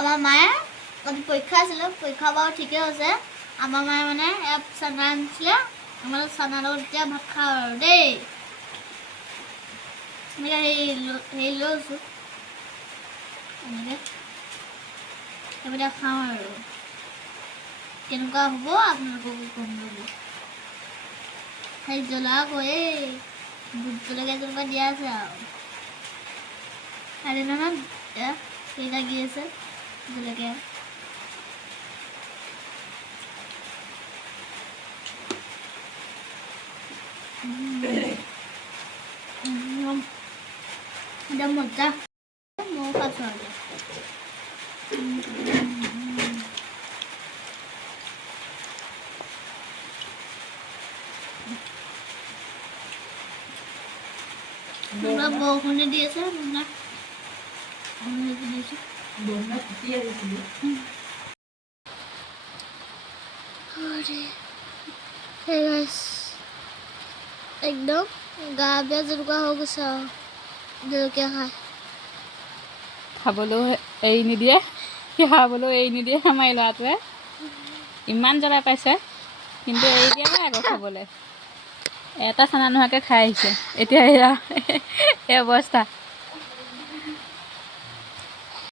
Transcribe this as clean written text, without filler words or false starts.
আমাৰ মায়ে আজি পৰীক্ষা আছিলে, পৰীক্ষা বাৰু ঠিকেই হৈছে। আমাৰ মায়ে মানে ইয়াত চানা আনিছিলে, আমাৰ চানাৰ লগত এতিয়া ভাত খাওঁ আৰু দেই। এনেকৈ হেৰি লৈছোঁ এনেকৈ এইবিলাক খাওঁ আৰু কেনেকুৱা হ'ব আপোনালোককো কম ৰ'ব। সেই জ্বলা আকৌ এই ভোট জলকীয়া জলকীয়া দিয়া আছে আৰু আৰু নহয় সেই লাগি আছে জলকীয়া। একদম মজা। মই খাইছোঁ আৰু বৰষুণে দি আছে একদম গা বেয়া যেনেকুৱা হৈ গৈছে আৰু জলকীয়া খাবলৈও এৰি নিদিয়ে, খাবলৈও এৰি নিদিয়ে। আমাৰ এই ল'ৰাটোৱে ইমান জ্বলা পাইছে কিন্তু এৰি দিয়া নাই আকৌ খাবলৈ। এটা চানা নোহোৱাকৈ খাই আহিছে। এতিয়া এয়া এই অৱস্থা।